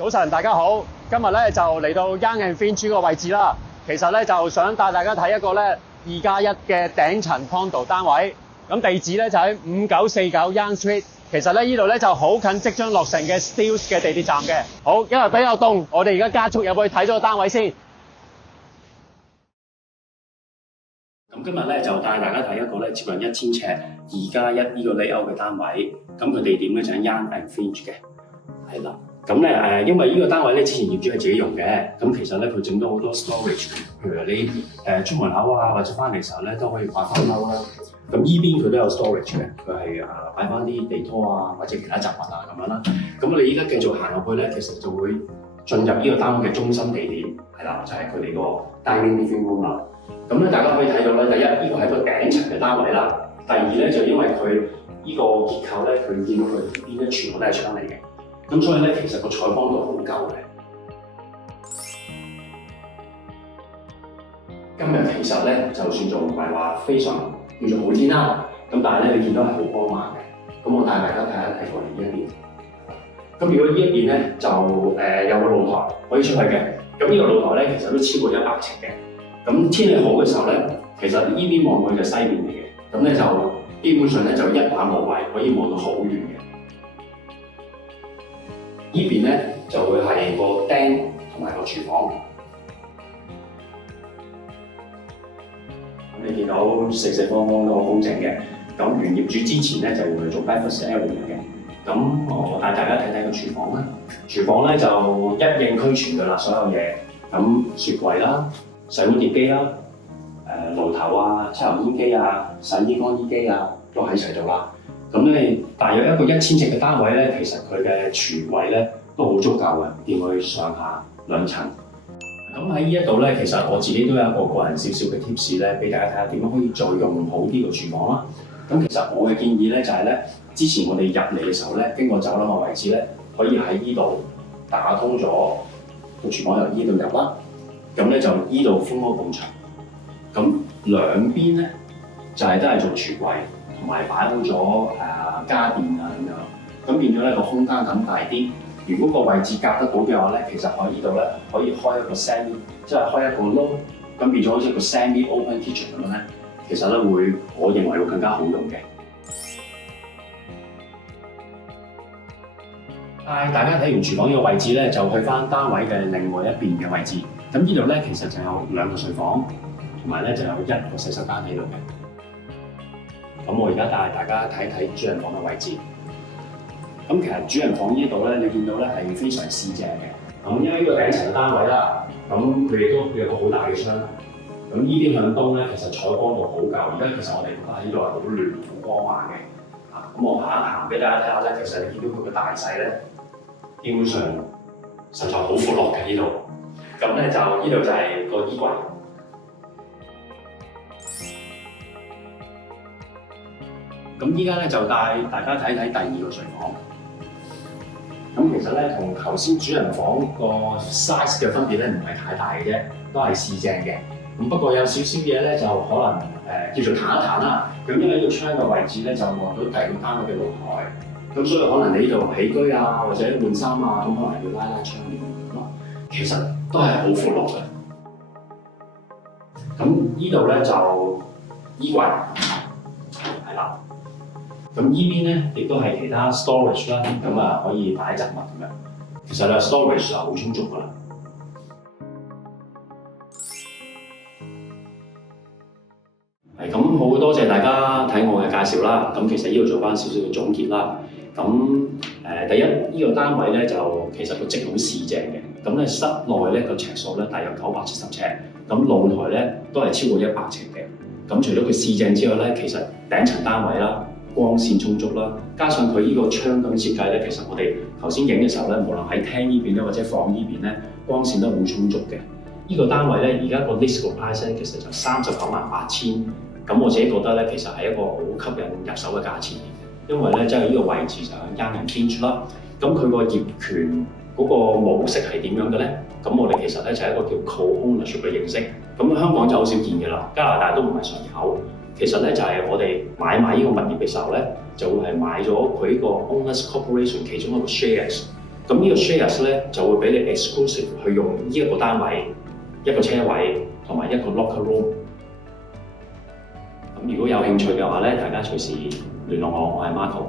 早晨，大家好。今日咧就嚟到 Young and Finch 個位置啦。其實咧就想帶大家睇一個咧2+1嘅頂層 condo 單位。咁地址咧就喺5949 Young Street。其實咧呢度咧就好近即將落成嘅 Steeles 嘅地鐵站嘅。好，因為比較凍，我哋而家加速入去睇咗個單位先。咁今日咧就帶大家睇一個咧接近1000尺2+1呢個 layout 嘅單位。咁佢地點咧就喺 Young and Finch 嘅，係啦。咁咧因為呢個單位咧之前業主係自己用嘅，咁其實咧佢整到好多 storage， 譬如你出門口啊或者翻嚟時候咧都可以擺翻褸啦。咁依邊佢都有 storage 嘅，佢係擺翻啲地拖啊或者其他雜物啊咁樣啦。咁我哋依家繼續行入去咧，其實就會進入呢個單位嘅中心地點，係啦，就係佢哋個 dining living room 啦。咁咧大家可以睇到咧，第一呢個係一個頂層嘅單位啦，第二咧就因為佢呢個結構咧，佢見到佢邊咧全部都係窗嚟嘅。咁所以咧，其實個採光度好夠嘅。今日其實咧，就算做唔係話非常叫做好天啦，咁但係咧，你見到係好光猛嘅。咁我帶大家睇一睇過嚟呢一邊。咁如果呢一邊咧，就有個露台可以出去嘅。咁呢個露台咧，其實都超過100尺嘅。咁天氣好嘅時候咧，其實呢邊望去就西面嚟嘅。咁咧就基本上咧就一覽無遺，可以望到好遠嘅。呢邊咧就會係個廳同埋個廚房。咁你見到四四方方都好工整嘅。咁原業主之前咧就會做 breakfast area 嘅。咁我帶大家睇睇個廚房啦。廚房咧就一應俱全㗎啦，所有嘢。咁雪櫃啦、洗碗碟機啦、爐頭啊、抽油煙機啊、洗衣乾衣機啊，都喺齊度啦。咁咧，大約一個1000尺嘅單位咧，其實佢嘅廚位咧都好足夠嘅，掂佢上下2層。咁喺呢一度咧，其實我自己都有一個個人少少嘅 tips 咧，俾大家睇下點樣可以再用好啲個廚房啦。咁其實我嘅建議咧就係咧，之前我哋入嚟嘅時候咧，經過走廊嘅位置咧，可以喺呢度打通咗個廚房由呢度入啦。咁咧就呢度封嗰埲牆。咁兩邊咧就係都係做廚櫃。同埋擺好咗家電啊咁樣，咁變咗咧個空間感大啲。如果個位置夾得到嘅話咧，其實我喺呢度咧可以開一個 semi， 即係開一個窿，咁變咗好似個 semi open kitchen 咁樣咧，其實咧會我認為會更加好用嘅。帶大家睇完廚房呢個位置咧，就去翻單位嘅另外一邊嘅位置。咁呢度咧其實就有2個睡房，同埋咧就有1個洗手間喺度嘅。咁我而家帶大家睇睇主人房嘅位置。咁其實主人房呢度咧，你見到咧係非常四正嘅。咁因為呢個頂層嘅單位啦，咁佢亦都有個好大嘅窗。咁呢邊向東咧，其實採光度好夠。而家其實我哋覺得喺呢度係好暖好光猛嘅。咁我行一行俾大家睇下咧，其實你見到佢嘅大細咧，基本上實在好闊落嘅呢度。咁咧就呢度就係個衣櫃。咁依家咧就帶大家睇睇第2個睡房。咁其實咧同頭先主人房個 size 嘅分別咧唔係太大嘅啫，都係四正嘅。咁不過有少少嘢咧就可能叫做彈一彈啦。咁因為呢個窗嘅位置咧就望到第2個單位嘅露台，咁所以可能你呢度起居啊或者換衫啊，咁可能要拉窗簾咯。其實都係好闊落嘅。咁呢度咧就衣櫃係啦。咁依邊咧，亦都係其他 storage 啦，咁可以擺雜物咁樣。其實咧 storage 就好充足㗎啦。係咁，好多謝大家睇我嘅介紹啦。咁其實呢度做翻少少嘅總結啦。咁第一呢個單位咧就其實個積好四正嘅。咁咧室內咧個尺數咧大約970尺，咁露台咧都係超過100尺嘅。咁除咗佢四正之外咧，其實頂層單位啦。光線充足啦，加上佢呢個窗咁設計咧，其實我哋頭先影嘅時候咧，無論喺廳呢邊咧或者房呢邊咧，光線都好充足嘅。呢個單位咧，而家個 list 個 price 咧，其實就398000。咁我自己覺得咧，其實係一個好吸引入手嘅價錢，因為咧即係呢個位置就喺 Young and Finch 啦。咁佢個業權嗰個模式係點樣嘅咧？咁我哋其實咧就係一個叫 co-ownership 嘅形式。咁香港就好少見嘅啦，加拿大都唔係常有。其實咧就係我哋買賣呢個物業嘅時候咧，就會係買咗佢呢個 Owners Corporation 其中一個 shares。咁呢個 shares 咧就會俾你 exclusive 去用呢一個單位、一個車位同埋一個 locker room。咁如果有興趣嘅話咧，大家隨時聯絡我，我係 Marco。